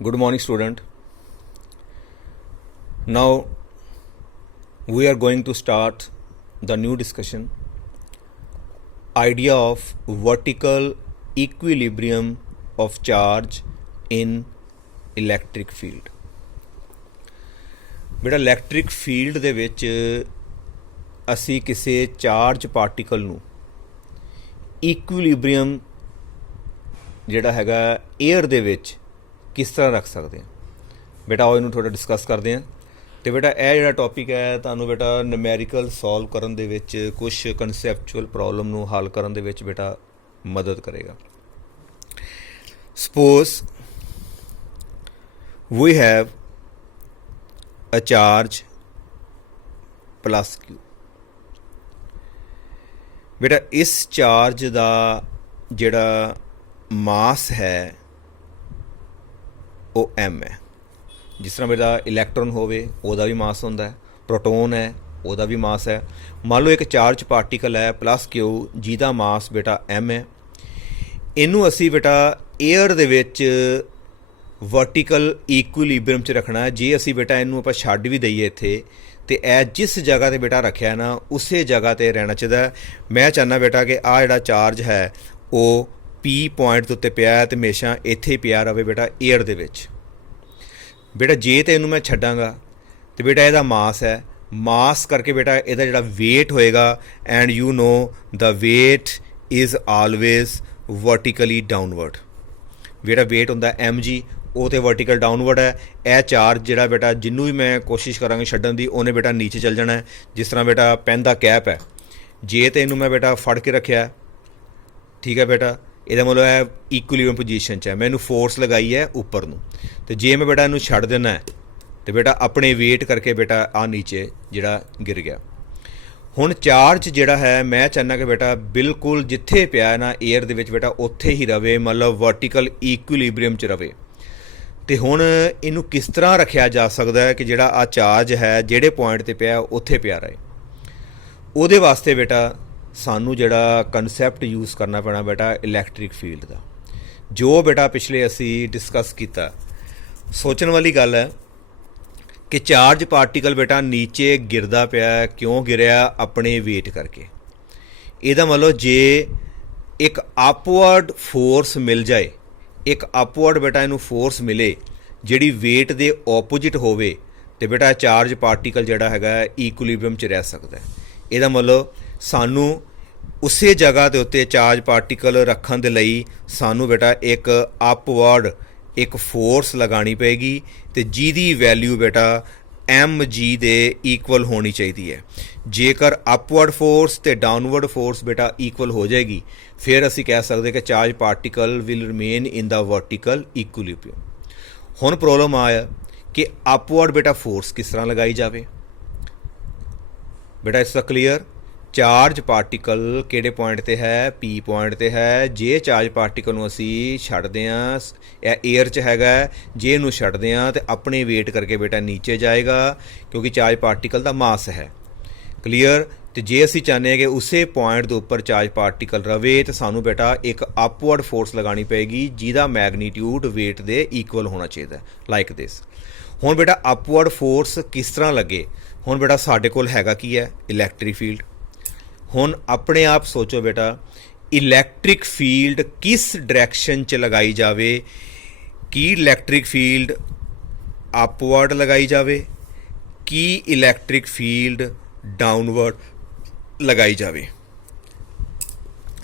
Good morning, student. Now we are going to start the new discussion. Idea of vertical equilibrium of charge in electric field. बेटा इलੈਕਟ੍ਰਿਕ field ਦੇ ਵਿੱਚ ਅਸੀਂ ਕਿਸੇ charge particle ਨੂੰ ਇਕੁਇਲਿਬਰੀਅਮ ਜਿਹੜਾ ਹੈਗਾ 에ਅਰ ਦੇ ਵਿੱਚ ਕਿਸ ਤਰ੍ਹਾਂ ਰੱਖ ਸਕਦੇ ਹਾਂ। ਬੇਟਾ ਉਹ ਇਹਨੂੰ ਥੋੜ੍ਹਾ ਡਿਸਕਸ ਕਰਦੇ ਹਾਂ। ਅਤੇ ਬੇਟਾ ਇਹ ਜਿਹੜਾ ਟੌਪਿਕ ਹੈ ਤੁਹਾਨੂੰ ਬੇਟਾ ਨਿਊਮੈਰੀਕਲ ਸੋਲਵ ਕਰਨ ਦੇ ਵਿੱਚ ਕੁਛ ਕਨਸੈਪਚੁਅਲ ਪ੍ਰੋਬਲਮ ਨੂੰ ਹੱਲ ਕਰਨ ਦੇ ਵਿੱਚ ਬੇਟਾ ਮਦਦ ਕਰੇਗਾ। Suppose we have a charge plus q। ਬੇਟਾ ਇਸ ਚਾਰਜ ਦਾ ਜਿਹੜਾ ਮਾਸ ਹੈ ਉਹ m ਹੈ। ਜਿਸ ਤਰ੍ਹਾਂ ਬੇਟਾ ਇਲੈਕਟ੍ਰੋਨ ਹੋਵੇ ਉਹਦਾ ਵੀ ਮਾਸ ਹੁੰਦਾ ਹੈ, ਪ੍ਰੋਟੋਨ ਹੈ ਉਹਦਾ ਵੀ ਮਾਸ ਹੈ। ਮੰਨ ਲਓ ਇੱਕ ਚਾਰਜ ਪਾਰਟੀਕਲ ਹੈ ਪਲੱਸ ਕਿਊ ਜਿਹਦਾ ਮਾਸ ਬੇਟਾ m ਹੈ। ਇਹਨੂੰ ਅਸੀਂ ਬੇਟਾ 에ਅਰ ਦੇ ਵਿੱਚ ਵਰਟੀਕਲ ਇਕੁਇਲਿਬਰੀਅਮ 'ਚ ਰੱਖਣਾ ਹੈ। ਜੇ ਅਸੀਂ ਬੇਟਾ ਇਹਨੂੰ ਆਪਾਂ ਛੱਡ ਵੀ ਦਈਏ ਇੱਥੇ ਅਤੇ ਇਹ ਜਿਸ ਜਗ੍ਹਾ 'ਤੇ ਬੇਟਾ ਰੱਖਿਆ ਨਾ ਉਸੇ ਜਗ੍ਹਾ 'ਤੇ ਰਹਿਣਾ ਚਾਹੀਦਾ। ਮੈਂ ਚਾਹੁੰਦਾ ਬੇਟਾ ਕਿ ਆਹ ਜਿਹੜਾ ਚਾਰਜ ਹੈ ਉਹ P ਪੁਆਇੰਟ ਦੇ ਉੱਤੇ ਪਿਆ ਅਤੇ ਹਮੇਸ਼ਾ ਇੱਥੇ ਪਿਆ ਰਹੇ ਬੇਟਾ 에ਅਰ ਦੇ ਵਿੱਚ। ਬੇਟਾ ਜੇ ਤਾਂ ਇਹਨੂੰ ਮੈਂ ਛੱਡਾਂਗਾ ਅਤੇ ਬੇਟਾ ਇਹਦਾ ਮਾਸ ਹੈ, ਮਾਸ ਕਰਕੇ ਬੇਟਾ ਇਹਦਾ ਜਿਹੜਾ ਵੇਟ ਹੋਏਗਾ and you know the weight is always vertically downward. ਜਿਹੜਾ ਵੇਟ ਹੁੰਦਾ mg ਉਹ ਤਾਂ ਵਰਟੀਕਲ ਡਾਊਨਵਰਡ ਹੈ। ਇਹ ਚਾਰਜ ਜਿਹੜਾ ਬੇਟਾ ਜਿਹਨੂੰ ਵੀ ਮੈਂ ਕੋਸ਼ਿਸ਼ ਕਰਾਂਗਾ ਛੱਡਣ ਦੀ ਉਹਨੇ ਬੇਟਾ ਨੀਚੇ ਚੱਲ ਜਾਣਾ। ਜਿਸ ਤਰ੍ਹਾਂ ਬੇਟਾ ਪੈਨ ਦਾ ਕੈਪ ਹੈ, ਜੇ ਤਾਂ ਇਹਨੂੰ ਮੈਂ ਬੇਟਾ ਫੜ ਕੇ ਰੱਖਿਆ, ਠੀਕ ਹੈ ਬੇਟਾ, ਇਹਦਾ ਮਤਲਬ ਹੈ ਇਕੁਇਲਿਬਰੀਅਮ ਪੋਜੀਸ਼ਨ 'ਚ ਹੈ, ਮੈਂ ਇਹਨੂੰ ਫੋਰਸ ਲਗਾਈ ਹੈ ਉੱਪਰ ਨੂੰ। ਅਤੇ ਜੇ ਮੈਂ ਬੇਟਾ ਇਹਨੂੰ ਛੱਡ ਦੇਣਾ ਅਤੇ ਬੇਟਾ ਆਪਣੇ ਵੇਟ ਕਰਕੇ ਬੇਟਾ ਆਹ ਨੀਚੇ ਜਿਹੜਾ ਗਿਰ ਗਿਆ। ਹੁਣ ਚਾਰਜ ਜਿਹੜਾ ਹੈ ਮੈਂ ਚਾਹੁੰਦਾ ਕਿ ਬੇਟਾ ਬਿਲਕੁਲ ਜਿੱਥੇ ਪਿਆ ਨਾ 에ਅਰ ਦੇ ਵਿੱਚ ਬੇਟਾ ਉੱਥੇ ਹੀ ਰਵੇ, ਮਤਲਬ ਵਰਟੀਕਲ ਇਕੁਇਲਿਬਰੀਅਮ 'ਚ ਰਵੇ। ਅਤੇ ਹੁਣ ਇਹਨੂੰ ਕਿਸ ਤਰ੍ਹਾਂ ਰੱਖਿਆ ਜਾ ਸਕਦਾ ਹੈ ਕਿ ਜਿਹੜਾ ਆਹ ਚਾਰਜ ਹੈ ਜਿਹੜੇ ਪੁਆਇੰਟ 'ਤੇ ਪਿਆ ਉੱਥੇ ਪਿਆ ਰਹੇ। ਉਹਦੇ ਵਾਸਤੇ ਬੇਟਾ ਸਾਨੂੰ ਜਿਹੜਾ ਕਨਸੈਪਟ ਯੂਜ਼ ਕਰਨਾ ਪੈਣਾ ਬੇਟਾ ਇਲੈਕਟ੍ਰਿਕ ਫੀਲਡ ਦਾ, ਜੋ ਬੇਟਾ ਪਿਛਲੇ ਅਸੀਂ ਡਿਸਕਸ ਕੀਤਾ। ਸੋਚਣ ਵਾਲੀ ਗੱਲ ਹੈ ਕਿ ਚਾਰਜ ਪਾਰਟੀਕਲ ਬੇਟਾ ਨੀਚੇ ਗਿਰਦਾ ਪਿਆ, ਕਿਉਂ ਗਿਰਿਆ? ਆਪਣੇ ਵੇਟ ਕਰਕੇ। ਇਹਦਾ ਮਤਲਬ ਜੇ ਇੱਕ ਅਪਵਰਡ ਫੋਰਸ ਮਿਲ ਜਾਏ, ਇੱਕ ਅਪਵਰਡ ਬੇਟਾ ਇਹਨੂੰ ਫੋਰਸ ਮਿਲੇ ਜਿਹੜੀ ਵੇਟ ਦੇ ਓਪੋਜਿਟ ਹੋਵੇ ਅਤੇ ਬੇਟਾ ਚਾਰਜ ਪਾਰਟੀਕਲ ਜਿਹੜਾ ਹੈਗਾ ਇਕੁਇਲਿਬਰੀਅਮ 'ਚ ਰਹਿ ਸਕਦਾ। ਇਹਦਾ ਮਤਲਬ ਸਾਨੂੰ ਉਸੇ ਜਗ੍ਹਾ ਦੇ ਉੱਤੇ ਚਾਰਜ ਪਾਰਟੀਕਲ ਰੱਖਣ ਦੇ ਲਈ ਸਾਨੂੰ ਬੇਟਾ ਇੱਕ ਅਪਵਰਡ ਇੱਕ ਫੋਰਸ ਲਗਾਉਣੀ ਪਏਗੀ ਅਤੇ ਜਿਹਦੀ ਵੈਲਿਊ ਬੇਟਾ mg ਦੇ ਇਕੁਅਲ ਹੋਣੀ ਚਾਹੀਦੀ ਹੈ। ਜੇਕਰ ਅਪਵਰਡ ਫੋਰਸ ਅਤੇ ਡਾਊਨਵਰਡ ਫੋਰਸ ਬੇਟਾ ਇਕੁਅਲ ਹੋ ਜਾਏਗੀ ਫਿਰ ਅਸੀਂ ਕਹਿ ਸਕਦੇ ਕਿ charge particle will remain in the vertical equilibrium. ਹੁਣ ਪ੍ਰੋਬਲਮ ਆਇਆ ਕਿ ਅਪਵਰਡ ਬੇਟਾ ਫੋਰਸ ਕਿਸ ਤਰ੍ਹਾਂ ਲਗਾਈ ਜਾਵੇ। ਬੇਟਾ ਇਸ ਦਾ ਕਲੀਅਰ, ਚਾਰਜ ਪਾਰਟੀਕਲ ਕਿਹੜੇ ਪੁਆਇੰਟ 'ਤੇ ਹੈ? P ਪੁਆਇੰਟ 'ਤੇ ਹੈ। ਜੇ ਚਾਰਜ ਪਾਰਟੀਕਲ ਨੂੰ ਅਸੀਂ ਛੱਡਦੇ ਹਾਂ, ਇਹ 에ਅਰ 'ਚ ਹੈਗਾ, ਜੇ ਇਹਨੂੰ ਛੱਡਦੇ ਹਾਂ ਤਾਂ ਆਪਣੇ ਵੇਟ ਕਰਕੇ ਬੇਟਾ ਨੀਚੇ ਜਾਏਗਾ ਕਿਉਂਕਿ ਚਾਰਜ ਪਾਰਟੀਕਲ ਦਾ ਮਾਸ ਹੈ। ਕਲੀਅਰ। ਅਤੇ ਜੇ ਅਸੀਂ ਚਾਹੁੰਦੇ ਹਾਂ ਕਿ ਉਸੇ ਪੁਆਇੰਟ ਦੇ ਉੱਪਰ ਚਾਰਜ ਪਾਰਟੀਕਲ ਰਵੇ ਤਾਂ ਸਾਨੂੰ ਬੇਟਾ ਇੱਕ ਅਪਵਰਡ ਫੋਰਸ ਲਗਾਉਣੀ ਪਏਗੀ ਜਿਹਦਾ ਮੈਗਨੀਟਿਊਡ ਵੇਟ ਦੇ ਇਕੁਅਲ ਹੋਣਾ ਚਾਹੀਦਾ, ਲਾਈਕ ਦਿਸ। ਹੁਣ ਬੇਟਾ ਅਪਵਰਡ ਫੋਰਸ ਕਿਸ ਤਰ੍ਹਾਂ ਲੱਗੇ? ਹੁਣ ਬੇਟਾ ਸਾਡੇ ਕੋਲ ਹੈਗਾ ਕੀ ਹੈ? Electric field. ਹੁਣ ਆਪਣੇ ਆਪ ਸੋਚੋ ਬੇਟਾ ਇਲੈਕਟ੍ਰਿਕ ਫੀਲਡ ਕਿਸ ਡਾਇਰੈਕਸ਼ਨ 'ਚ ਲਗਾਈ ਜਾਵੇ? ਕੀ ਇਲੈਕਟ੍ਰਿਕ ਫੀਲਡ ਅਪਵਰਡ ਲਗਾਈ ਜਾਵੇ? ਕੀ ਇਲੈਕਟ੍ਰਿਕ ਫੀਲਡ ਡਾਊਨਵਰਡ ਲਗਾਈ ਜਾਵੇ?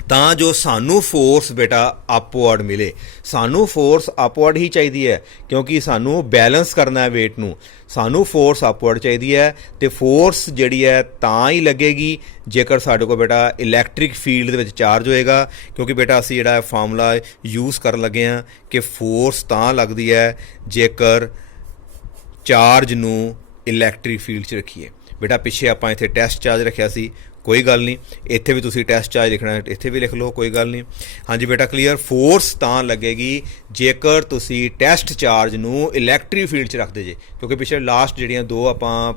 ਤਾਂ ਜੋ ਸਾਨੂੰ ਫੋਰਸ ਬੇਟਾ ਅਪਵਰਡ ਮਿਲੇ। ਸਾਨੂੰ ਫੋਰਸ ਅਪਵਰਡ ਹੀ ਚਾਹੀਦੀ ਹੈ ਕਿਉਂਕਿ ਸਾਨੂੰ ਬੈਲੈਂਸ ਕਰਨਾ ਹੈ ਵੇਟ ਨੂੰ। ਸਾਨੂੰ ਫੋਰਸ ਅਪਵਰਡ ਚਾਹੀਦੀ ਹੈ ਅਤੇ ਫੋਰਸ ਜਿਹੜੀ ਹੈ ਤਾਂ ਹੀ ਲੱਗੇਗੀ ਜੇਕਰ ਸਾਡੇ ਕੋਲ ਬੇਟਾ ਇਲੈਕਟ੍ਰਿਕ ਫੀਲਡ ਦੇ ਵਿੱਚ ਚਾਰਜ ਹੋਏਗਾ। ਕਿਉਂਕਿ ਬੇਟਾ ਅਸੀਂ ਜਿਹੜਾ ਫਾਰਮੂਲਾ ਯੂਜ਼ ਕਰਨ ਲੱਗੇ ਹਾਂ ਕਿ ਫੋਰਸ ਤਾਂ ਲੱਗਦੀ ਹੈ ਜੇਕਰ ਚਾਰਜ ਨੂੰ ਇਲੈਕਟ੍ਰਿਕ ਫੀਲਡ 'ਚ ਰੱਖੀਏ। ਬੇਟਾ ਪਿੱਛੇ ਆਪਾਂ ਇੱਥੇ ਟੈਸਟ ਚਾਰਜ ਰੱਖਿਆ ਸੀ, ਕੋਈ ਗੱਲ ਨਹੀਂ, ਇੱਥੇ ਵੀ ਤੁਸੀਂ ਟੈਸਟ ਚਾਰਜ ਲਿਖਣਾ ਇੱਥੇ ਵੀ ਲਿਖ ਲਓ, ਕੋਈ ਗੱਲ ਨਹੀਂ। ਹਾਂਜੀ ਬੇਟਾ ਕਲੀਅਰ। ਫੋਰਸ ਤਾਂ ਲੱਗੇਗੀ ਜੇਕਰ ਤੁਸੀਂ ਟੈਸਟ ਚਾਰਜ ਨੂੰ ਇਲੈਕਟ੍ਰਿਕ ਫੀਲਡ 'ਚ ਰੱਖਦੇ ਜੇ, ਕਿਉਂਕਿ ਪਿਛਲੇ ਲਾਸਟ ਜਿਹੜੀਆਂ ਦੋ ਆਪਾਂ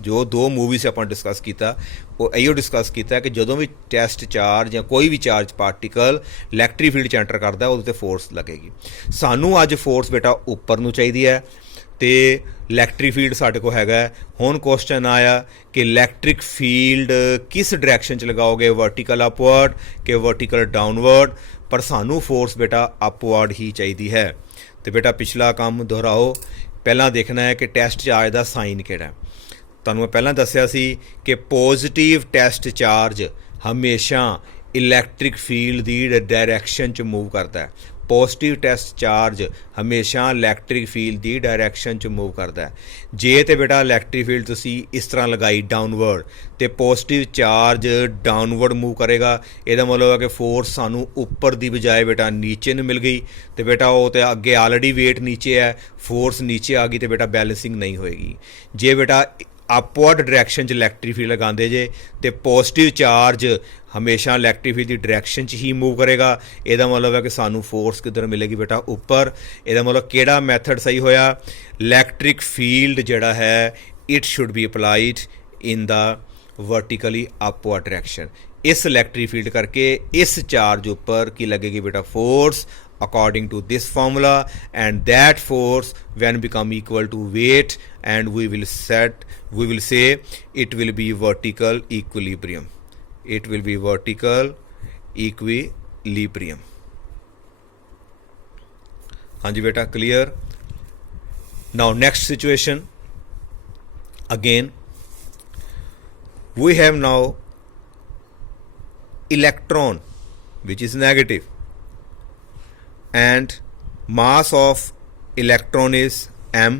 ਜੋ ਦੋ ਮੂਵੀਜ਼ ਆਪਾਂ ਡਿਸਕਸ ਕੀਤਾ ਉਹ ਇਹੋ ਡਿਸਕਸ ਕੀਤਾ ਕਿ ਜਦੋਂ ਵੀ ਟੈਸਟ ਚਾਰਜ ਜਾਂ ਕੋਈ ਵੀ ਚਾਰਜ ਪਾਰਟੀਕਲ ਇਲੈਕਟ੍ਰਿਕ ਫੀਲਡ 'ਚ ਐਂਟਰ ਕਰਦਾ ਉਹਦੇ 'ਤੇ ਫੋਰਸ ਲੱਗੇਗੀ। ਸਾਨੂੰ ਅੱਜ ਫੋਰਸ ਬੇਟਾ ਉੱਪਰ ਨੂੰ ਚਾਹੀਦੀ ਹੈ ਤੇ ਇਲੈਕਟ੍ਰਿਕ ਫੀਲਡ ਸਾਡੇ ਕੋਲ ਹੈਗਾ। ਹੁਣ ਕੁਐਸਚਨ ਆਇਆ ਕਿ ਇਲੈਕਟ੍ਰਿਕ ਫੀਲਡ ਕਿਸ ਡਾਇਰੈਕਸ਼ਨ 'ਚ ਲਗਾਓਗੇ, ਵਰਟੀਕਲ ਅਪਵਰਡ ਕਿ ਵਰਟੀਕਲ ਡਾਊਨਵਰਡ, ਪਰ ਸਾਨੂੰ ਫੋਰਸ ਬੇਟਾ ਅਪਵਰਡ ਹੀ ਚਾਹੀਦੀ ਹੈ। ਤੇ ਬੇਟਾ ਪਿਛਲਾ ਕੰਮ ਦੁਹਰਾਓ। ਪਹਿਲਾਂ ਦੇਖਣਾ ਹੈ ਕਿ ਟੈਸਟ ਚਾਰਜ ਦਾ ਸਾਈਨ ਕਿਹੜਾ। ਤੁਹਾਨੂੰ ਮੈਂ ਪਹਿਲਾਂ ਦੱਸਿਆ ਸੀ ਕਿ ਪੋਜ਼ਿਟਿਵ ਟੈਸਟ ਚਾਰਜ ਹਮੇਸ਼ਾ ਇਲੈਕਟ੍ਰਿਕ ਫੀਲਡ ਦੀ ਡਾਇਰੈਕਸ਼ਨ 'ਚ ਮੂਵ ਕਰਦਾ ਹੈ। ਪੋਜ਼ਿਟਿਵ ਟੈਸਟ ਚਾਰਜ ਹਮੇਸ਼ਾ ਇਲੈਕਟ੍ਰਿਕ ਫੀਲਡ ਦੀ ਡਾਇਰੈਕਸ਼ਨ 'ਚ ਮੂਵ ਕਰਦਾ ਹੈ। ਜੇ ਤੇ ਬੇਟਾ ਇਲੈਕਟ੍ਰਿਕ ਫੀਲਡ ਤੁਸੀਂ ਇਸ ਤਰ੍ਹਾਂ ਲਗਾਈ ਡਾਊਨਵਰਡ ਤੇ ਪੋਜ਼ਿਟਿਵ ਚਾਰਜ ਡਾਊਨਵਰਡ ਮੂਵ ਕਰੇਗਾ, ਇਹਦਾ ਮਤਲਬ ਹੈ ਕਿ ਫੋਰਸ ਸਾਨੂੰ ਉੱਪਰ ਦੀ ਬਜਾਏ ਬੇਟਾ ਨੀਚੇ ਨੂੰ ਮਿਲ ਗਈ ਤੇ ਬੇਟਾ ਉਹ ਤੇ ਅੱਗੇ ਆਲਰੇਡੀ ਵੇਟ ਨੀਚੇ ਹੈ, ਫੋਰਸ ਨੀਚੇ ਆ ਗਈ ਤੇ ਬੇਟਾ ਬੈਲੈਂਸਿੰਗ ਨਹੀਂ ਹੋਏਗੀ। ਜੇ ਬੇਟਾ ਅਪਵਰਡ ਡਾਇਰੈਕਸ਼ਨ 'ਚ ਇਲੈਕਟ੍ਰਿਕ ਫੀਲਡ ਲਗਾਉਂਦੇ ਜੇ ਤੇ ਪੋਜ਼ਿਟਿਵ ਚਾਰਜ ਹਮੇਸ਼ਾ ਇਲੈਕਟ੍ਰਿਕ ਫੀਲਡ ਦੀ ਡਾਇਰੈਕਸ਼ਨ 'ਚ ਹੀ ਮੂਵ ਕਰੇਗਾ, ਇਹਦਾ ਮਤਲਬ ਹੈ ਕਿ ਸਾਨੂੰ ਫੋਰਸ ਕਿੱਧਰ ਮਿਲੇਗੀ ਬੇਟਾ ਉੱਪਰ। ਇਹਦਾ ਮਤਲਬ ਕਿਹੜਾ ਮੈਥਡ ਸਹੀ ਹੋਇਆ, ਇਲੈਕਟ੍ਰਿਕ ਫੀਲਡ ਜਿਹੜਾ ਹੈ it should be applied in the vertically upward direction. ਇਸ ਇਲੈਕਟ੍ਰਿਕ ਫੀਲਡ ਕਰਕੇ ਇਸ ਚਾਰਜ ਉੱਪਰ ਕੀ ਲੱਗੇਗੀ ਬੇਟਾ force according to this formula, and that force when become equal to weight, and we will say it will be vertical equilibrium. It will be vertical equilibrium. हाँ जी बेटा clear. Now next situation again we have now electron which is negative and mass of electron is m,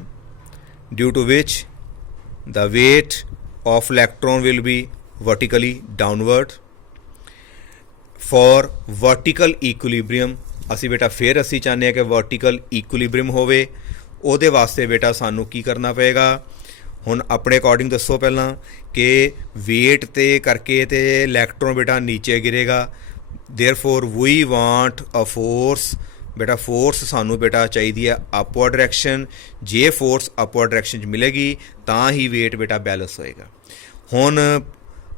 due to which the weight of electron will be vertically downward. For vertical equilibrium ਅਸੀਂ ਬੇਟਾ ਫਿਰ ਅਸੀਂ ਚਾਹੁੰਦੇ ਹਾਂ ਕਿ vertical equilibrium ਹੋਵੇ। ਉਹਦੇ ਵਾਸਤੇ ਬੇਟਾ ਸਾਨੂੰ ਕੀ ਕਰਨਾ ਪਏਗਾ, ਹੁਣ ਆਪਣੇ ਅਕੋਰਡਿੰਗ ਦੱਸੋ ਪਹਿਲਾਂ ਕਿ weight ਤੇ ਕਰਕੇ ਤੇ ਇਲੈਕਟ੍ਰੋਨ ਬੇਟਾ ਨੀਚੇ ਗਿਰੇਗਾ, therefore we want a force ਬੇਟਾ ਫੋਰਸ ਸਾਨੂੰ ਬੇਟਾ ਚਾਹੀਦੀ ਹੈ ਅਪਵਰਡ ਡਾਇਰੈਕਸ਼ਨ। ਜੇ ਫੋਰਸ ਅਪਵਰਡ ਡਾਇਰੈਕਸ਼ਨ 'ਚ ਮਿਲੇਗੀ ਤਾਂ ਹੀ ਵੇਟ ਬੇਟਾ ਬੈਲੈਂਸ ਹੋਏਗਾ। ਹੁਣ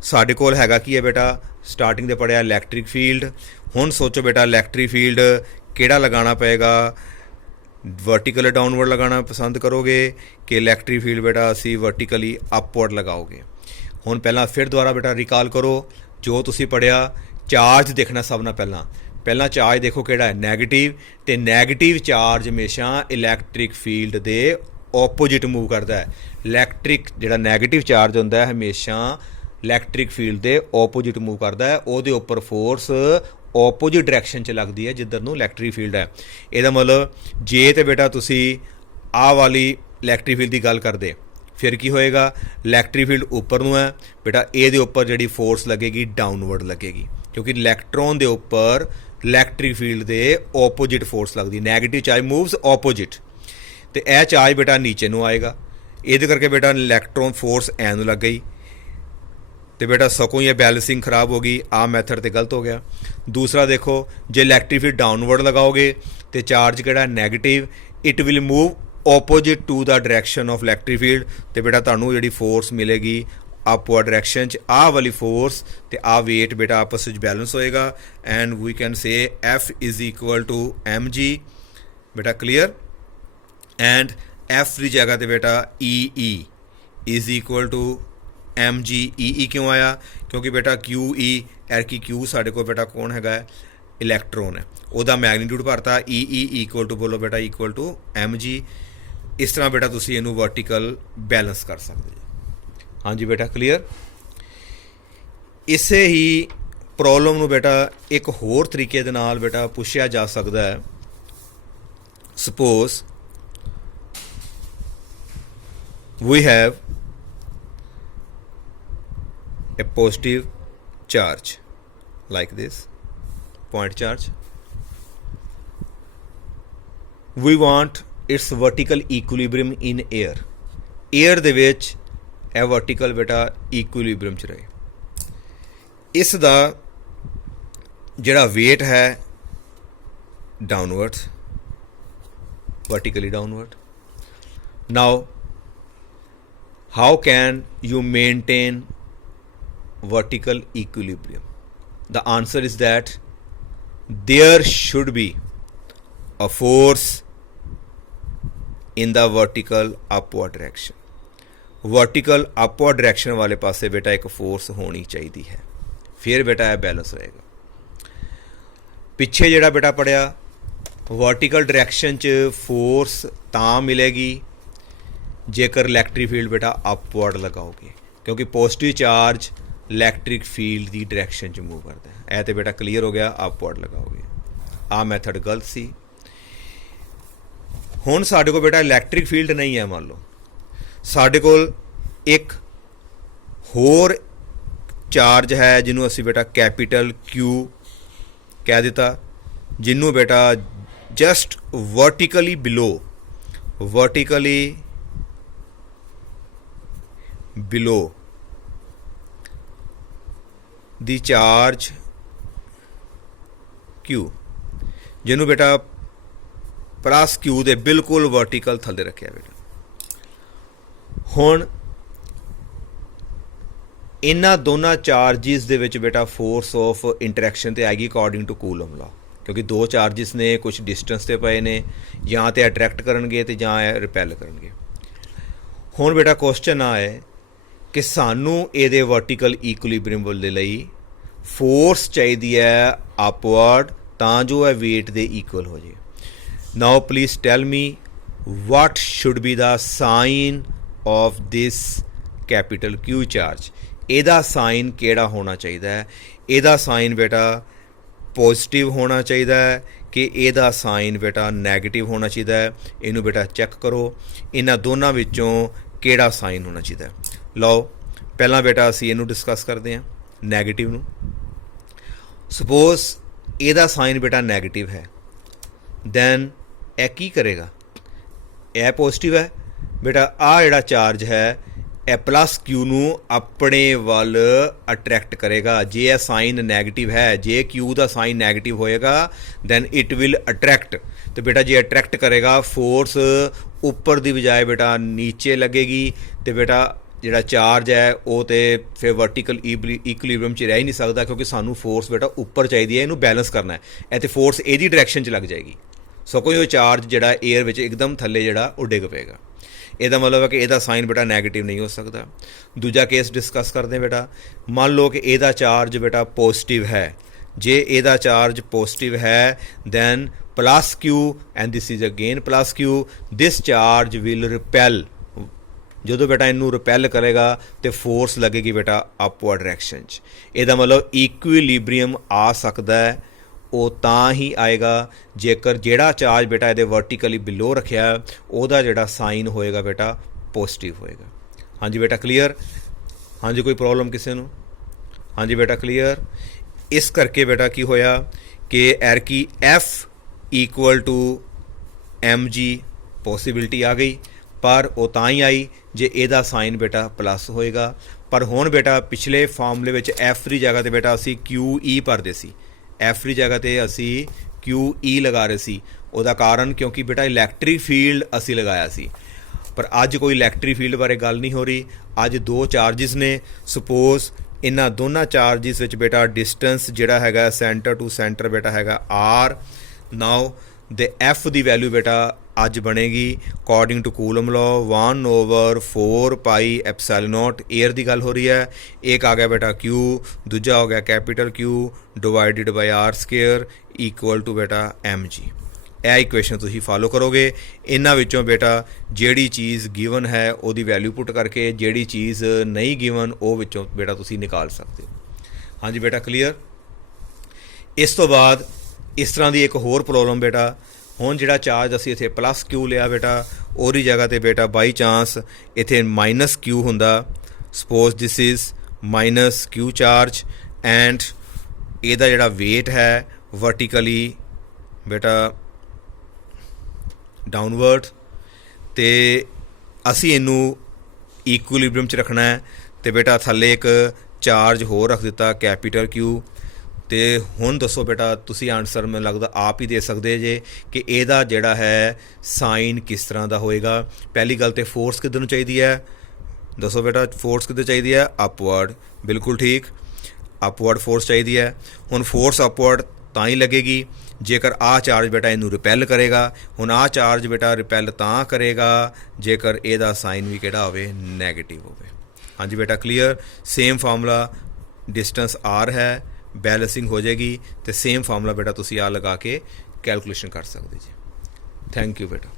ਸਾਡੇ ਕੋਲ ਹੈਗਾ ਕੀ ਹੈ ਬੇਟਾ, ਸਟਾਰਟਿੰਗ 'ਤੇ ਪੜ੍ਹਿਆ ਇਲੈਕਟ੍ਰਿਕ ਫੀਲਡ। ਹੁਣ ਸੋਚੋ ਬੇਟਾ ਇਲੈਕਟ੍ਰਿਕ ਫੀਲਡ ਕਿਹੜਾ ਲਗਾਉਣਾ ਪਏਗਾ, ਵਰਟੀਕਲ ਡਾਊਨਵਰਡ ਲਗਾਉਣਾ ਪਸੰਦ ਕਰੋਗੇ ਕਿ ਇਲੈਕਟ੍ਰਿਕ ਫੀਲਡ ਬੇਟਾ ਅਸੀਂ ਵਰਟੀਕਲੀ ਅਪਵਰਡ ਲਗਾਓਗੇ। ਹੁਣ ਪਹਿਲਾਂ ਫਿਰ ਦੁਬਾਰਾ ਬੇਟਾ ਰਿਕਾਲ ਕਰੋ ਜੋ ਤੁਸੀਂ ਪੜ੍ਹਿਆ। ਚਾਰਜ ਦੇਖਣਾ ਸਭ ਨਾਲ ਪਹਿਲਾਂ ਚਾਰਜ ਦੇਖੋ ਕਿਹੜਾ ਹੈ, ਨੈਗੇਟਿਵ, ਤੇ ਨੈਗੇਟਿਵ ਚਾਰਜ ਹਮੇਸ਼ਾ ਇਲੈਕਟ੍ਰਿਕ ਫੀਲਡ ਦੇ ਓਪੋਜਿਟ ਮੂਵ ਕਰਦਾ ਹੈ। ਇਲੈਕਟ੍ਰਿਕ ਜਿਹੜਾ ਨੈਗੇਟਿਵ ਚਾਰਜ ਹੁੰਦਾ ਹੈ ਹਮੇਸ਼ਾ ਇਲੈਕਟ੍ਰਿਕ ਫੀਲਡ ਦੇ ਓਪੋਜਿਟ ਮੂਵ ਕਰਦਾ ਹੈ। ਉਹਦੇ ਉੱਪਰ ਫੋਰਸ ਓਪੋਜਿਟ ਡਾਇਰੈਕਸ਼ਨ 'ਚ ਲੱਗਦੀ ਹੈ ਜਿੱਧਰ ਨੂੰ ਇਲੈਕਟ੍ਰਿਕ ਫੀਲਡ ਹੈ। ਇਹਦਾ ਮਤਲਬ ਜੇ ਤੇ ਬੇਟਾ ਤੁਸੀਂ ਆਹ ਵਾਲੀ ਇਲੈਕਟ੍ਰਿਕ ਫੀਲਡ ਦੀ ਗੱਲ ਕਰਦੇ ਫਿਰ ਕੀ ਹੋਏਗਾ, ਇਲੈਕਟ੍ਰਿਕ ਫੀਲਡ ਉੱਪਰ ਨੂੰ ਹੈ ਬੇਟਾ, ਇਹਦੇ ਉੱਪਰ ਜਿਹੜੀ ਫੋਰਸ ਲੱਗੇਗੀ ਡਾਊਨਵਰਡ ਲੱਗੇਗੀ, ਕਿਉਂਕਿ ਇਲੈਕਟ੍ਰੋਨ ਦੇ ਉੱਪਰ ਇਲੈਕਟ੍ਰਿਕ ਫੀਲਡ ਦੇ ਓਪੋਜਿਟ ਫੋਰਸ ਲੱਗਦੀ, ਨੈਗੇਟਿਵ ਚਾਰਜ ਮੂਵਸ ਓਪੋਜਿਟ, ਤੇ ਇਹ ਚਾਰਜ ਬੇਟਾ ਨੀਚੇ ਨੂੰ ਆਏਗਾ। ਇਹਦੇ ਕਰਕੇ ਬੇਟਾ ਇਲੈਕਟ੍ਰੋਨ ਫੋਰਸ ਐ ਨੂੰ ਲੱਗ ਗਈ ਤੇ ਬੇਟਾ ਸਗੋਂ ਹੀ ਬੈਲੈਂਸਿੰਗ ਖਰਾਬ ਹੋ ਗਈ। ਆਹ ਮੈਥਡ ਤੇ ਗਲਤ ਹੋ ਗਿਆ। ਦੂਸਰਾ ਦੇਖੋ, ਜੇ ਇਲੈਕਟ੍ਰਿਕ ਫੀਲਡ ਡਾਊਨਵਰਡ ਲਗਾਓਗੇ ਤੇ ਚਾਰਜ ਕਿਹੜਾ negative, it will move opposite to the direction of electric field, ਤੇ ਬੇਟਾ ਤੁਹਾਨੂੰ ਜਿਹੜੀ ਫੋਰਸ ਮਿਲੇਗੀ ਅਪਵਰਡ ਡਾਇਰੈਕਸ਼ਨ 'ਚ, ਆਹ ਵਾਲੀ ਫੋਰਸ ਤੇ ਆਹ ਵੇਟ ਬੇਟਾ ਆਪਸ ਵਿੱਚ ਬੈਲੈਂਸ ਹੋਏਗਾ। And we can say F is equal to mg ਬੇਟਾ ਕਲੀਅਰ। ਐਂਡ F ਦੀ ਜਗ੍ਹਾ ਤੇ ਬੇਟਾ EE is equal to mg। EE ਕਿਉਂ ਆਇਆ, ਕਿਉਂਕਿ ਬੇਟਾ QE ਐਰਕੀ Q ਸਾਡੇ ਕੋਲ ਬੇਟਾ ਕੌਣ ਹੈਗਾ, ਇਲੈਕਟ੍ਰੋਨ ਹੈ, ਉਹਦਾ magnitude bharta. EE equal to ਬੋਲੋ ਬੇਟਾ ਇਕੁਅਲ ਟੂ mg। ਇਸ ਤਰ੍ਹਾਂ ਬੇਟਾ ਤੁਸੀਂ ਇਹਨੂੰ ਵਰਟੀਕਲ ਬੈਲੈਂਸ ਕਰ ਸਕਦੇ ਹੋ। ਹਾਂਜੀ ਬੇਟਾ ਕਲੀਅਰ। ਇਸੇ ਹੀ ਪ੍ਰੋਬਲਮ ਨੂੰ ਬੇਟਾ ਇੱਕ ਹੋਰ ਤਰੀਕੇ ਦੇ ਨਾਲ ਬੇਟਾ ਪੁੱਛਿਆ ਜਾ ਸਕਦਾ ਹੈ। Suppose we have a positive charge like this point charge. We want its vertical equilibrium in air. Air ਦੇ ਵਿੱਚ ਇਹ ਵਰਟੀਕਲ ਬੇਟਾ ਇਕੁਇਲਿਬਰੀਅਮ 'ਚ ਰਹੇ। ਇਸ ਦਾ ਜਿਹੜਾ ਵੇਟ ਹੈ downward, vertically downward. Now How can you maintain vertical equilibrium? The answer is that there should be a force in the vertical upward direction. Vertical upward direction वाले पासे बेटा एक फोर्स होनी चाहिए है, फिर बेटा यह बैलेंस रहेगा। पिछे जिहड़ा बेटा पढ़िया वर्टिकल डायरैक्शन च फोर्स तां मिलेगी जेकर इलैक्ट्रिक फील्ड बेटा अपवर्ड लगाओगे, क्योंकि पॉजिटिव चार्ज इलैक्ट्रिक फील्ड की डायरैक्शन च मूव करता है। तो बेटा क्लीयर हो गया, अपवर्ड लगाओगे। आ मैथड गलत सी। हुण साडे कोल बेटा इलैक्ट्रिक फील्ड नहीं है, मान लो साडे कोल एक होर चार्ज है जिन्हों असी बेटा कैपिटल क्यू कह दिता, जिन्हों बेटा just vertically below the charge Q, जिन्हों बेटा प्लस क्यू दे बिल्कुल वर्टिकल थले रखा बेटा। हुण इन्हां दोनों चार्जिस दे विच बेटा फोर्स ऑफ इंटरैक्शन तो आएगी अकॉर्डिंग टू कूलम लॉ, क्योंकि दो चार्जिस ने कुछ डिस्टेंस ते पए ने, जां ते अट्रैक्ट करनगे ते जां रिपैल करनगे। हुण बेटा क्वेश्चन आ है कि सानू इहदे वर्टिकल इक्विलिब्रियम दे लई फोर्स चाहिदी है अपवर्ड, तां जो है वेट दे इक्वल हो जाए। Now please tell me what should be the sign of this capital Q charge. ਇਹਦਾ साइन ਕਿਹੜਾ ਹੋਣਾ ਚਾਹੀਦਾ ਹੈ? ਇਹਦਾ साइन बेटा पॉजिटिव होना चाहिए कि ਇਹਦਾ साइन बेटा नैगेटिव होना चाहिए? ਇਹਨੂੰ बेटा चेक करो, ਇਹਨਾਂ ਦੋਨਾਂ ਵਿੱਚੋਂ ਕਿਹੜਾ साइन होना चाहिए। ਲਓ ਪਹਿਲਾਂ बेटा ਅਸੀਂ ਇਹਨੂੰ डिस्कस करते हैं नैगेटिव ਨੂੰ। सपोज ਇਹਦਾ साइन बेटा नैगेटिव है, दैन ਇਹ ਕੀ करेगा? ਇਹ पॉजिटिव है बेटा, आ ਜਿਹੜਾ चार्ज है ਇਹ प्लस क्यू ਨੂੰ ਆਪਣੇ ਵੱਲ ਅਟਰੈਕਟ ਕਰੇਗਾ। ਜੇ ਇਹ ਸਾਈਨ ਨੈਗੇਟਿਵ ਹੈ, ਜੇ क्यू ਦਾ ਸਾਈਨ ਨੈਗੇਟਿਵ ਹੋਏਗਾ ਦੈਨ ਇਟ ਵਿਲ ਅਟਰੈਕਟ। तो बेटा जे अट्रैक्ट करेगा फोर्स ऊपर की बजाय बेटा नीचे लगेगी, तो बेटा जिहड़ा चार्ज है वो तो फिर वर्टिकल इक्विलिब्रियम च रह ही नहीं सकता, क्योंकि सानू फोर्स बेटा ऊपर चाहिए, इनू बैलेंस करना है। ए तो फोर्स ਇਹਦੀ डायरैक्शन च लग जाएगी, सगों वो चार्ज जिहड़ा एयर विच एकदम थल्ले जिहड़ा वो डिग पेगा। ਇਹਦਾ मतलब है कि ਇਹਦਾ साइन बेटा नैगेटिव नहीं हो सकता। दूजा केस डिस्कस करते हैं बेटा, मान लो कि ਇਹਦਾ चार्ज बेटा पॉजिटिव है। जे ਇਹਦਾ चार्ज पॉजिटिव है then plus Q and this is again plus Q, this charge will repel. जो बेटा इनू रिपैल करेगा तो फोर्स लगेगी बेटा अपवर्ड डायरैक्शन च। ਇਹਦਾ मतलब इक्विलिब्रियम आ सकता है, वो तां ही आएगा जेकर जिहड़ा चार्ज बेटा ये वर्टिकली बिलो रखिया ਉਹਦਾ जिहड़ा साइन होएगा बेटा पॉजिटिव होएगा। हाँ जी बेटा क्लीयर? हाँ जी कोई प्रॉब्लम किसी नूं? हाँ जी बेटा क्लीयर? इस करके बेटा की होया कि एर की F equal to M G possibility आ गई, पर वो तां ही आई जे ਇਹਦਾ साइन बेटा प्लस होएगा। पर हुण बेटा पिछले फार्मूले विच एफ की जगह ते बेटा असी क्यू ई भरदे सी, एफ की जगह ते असी क्यू ई लगा रहे सी। ਉਹਦਾ कारण क्योंकि बेटा इलैक्ट्रिक फील्ड असी लगाया सी, पर अज कोई इलैक्ट्रिक फील्ड बारे गल नहीं हो रही। अज दो चार्जिस ने, सपोज इन्हां दोनों चार्जिस विच बेटा डिस्टेंस जिहड़ा हैगा सेंटर टू सेंटर बेटा हैगा आर। नाउ द एफ की वैल्यू बेटा अज बनेगी according to coulomb law 1/4 pi epsilon not. Air की गल हो रही है, एक आ गया बेटा क्यू, दूजा हो गया capital Q divided by R square equal to बेटा एम जी। यह इक्वेशन तुसीं फॉलो करोगे, इन्हां विचों बेटा जिहड़ी चीज़ गिवन है उहदी वैल्यू पुट करके, जिहड़ी चीज़ नहीं गिवन वो विचों बेटा तुसीं निकाल सकते हो। हाँ जी बेटा क्लीयर? इस तो बाद इस तरह की एक होर प्रॉब्लम बेटा, हुण जिहड़ा चार्ज असीं इत्थे प्लस क्यू लिया बेटा, ਉਹਦੀ जगह ते बेटा बाई चांस इत्थे माइनस क्यू हुंदा। Suppose this is minus Q charge and ਇਹਦਾ ਜਿਹੜਾ वेट है वर्टिकली बेटा डाउनवर्ड, तो असी इनू इक्विलिब्रियम च रखना है। तो बेटा थल्ले एक चार्ज होर रख दिता कैपिटल क्यू। तो हुण दसो बेटा तुसी आंसर मैनूं लगदा आप ही दे सकदे जे कि ਇਹਦਾ ਜਿਹੜਾ है साइन किस तरह का होएगा। पहली गल तो फोर्स किधर नूं चाहिदी है? ਦੱਸੋ ਬੇਟਾ ਫੋਰਸ ਕਿੱਧਰ ਚਾਹੀਦੀ ਹੈ? ਅਪਵਰਡ। ਬਿਲਕੁਲ ਠੀਕ, ਅਪਵਰਡ ਫੋਰਸ ਚਾਹੀਦੀ ਹੈ। ਹੁਣ ਫੋਰਸ ਅਪਵਰਡ ਤਾਂ ਹੀ ਲੱਗੇਗੀ ਜੇਕਰ ਆਹ ਚਾਰਜ ਬੇਟਾ ਇਹਨੂੰ ਰਿਪੈਲ ਕਰੇਗਾ। ਹੁਣ ਆਹ ਚਾਰਜ ਬੇਟਾ ਰਿਪੈਲ ਤਾਂ ਕਰੇਗਾ ਜੇਕਰ ਇਹਦਾ ਸਾਈਨ ਵੀ ਕਿਹੜਾ ਹੋਵੇ? ਨੈਗੇਟਿਵ ਹੋਵੇ। ਹਾਂਜੀ ਬੇਟਾ clear. Same formula distance R ਹੈ, ਬੈਲੈਂਸਿੰਗ ਹੋ ਜਾਏਗੀ, ਅਤੇ ਸੇਮ ਫਾਰਮੂਲਾ ਬੇਟਾ ਤੁਸੀਂ ਆ ਲਗਾ ਕੇ ਕੈਲਕੂਲੇਸ਼ਨ ਕਰ ਸਕਦੇ ਜੀ। ਥੈਂਕ ਯੂ ਬੇਟਾ।